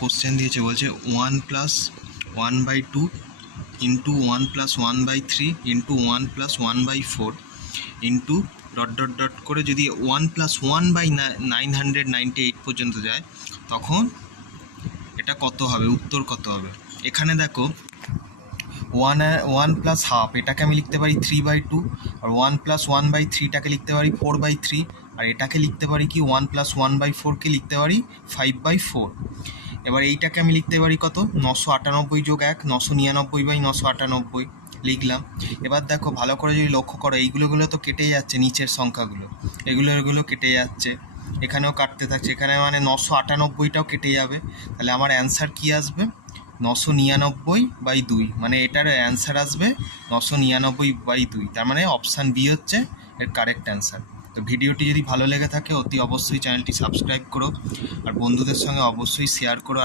Question দিয়েছে, বলছে 1+1/2 into 1+1/3 into 1+1/4 into dot dot dot করে যদি 1+1/998 পর্যন্ত যায়, তখন এটা কত হবে, উত্তর কত হবে। এখানে দেখো 1+1/2 এটাকে আমি লিখতে পারি 3/2, আর 1+1/3টাকে লিখতে পারি 4/3, আর এটাকে লিখতে পারি কি 1+1/4কে লিখতে পারি 5/4। এবার এইটাকে আমি লিখতে পারি কত, 998 যোগ 1, 999/998 লিখলাম। এবার দেখো ভালো করে যদি লক্ষ্য করো, এইগুলোগুলো তো কেটে যাচ্ছে, নিচের সংখ্যাগুলো এগুলো কেটে যাচ্ছে, এখানেও কাটতে থাকছে, এখানে মানে 998টাও কেটে যাবে। তাহলে আমার অ্যান্সার কি আসবে, 999/2, মানে এটার অ্যান্সার আসবে 999/2। তার মানে অপশান বি হচ্ছে এর কারেক্ট অ্যান্সার। তো ভিডিওটি যদি ভালো লেগে থাকে অতি অবশ্যই চ্যানেলটি সাবস্ক্রাইব করো, আর বন্ধুদের সঙ্গে অবশ্যই শেয়ার করো। আর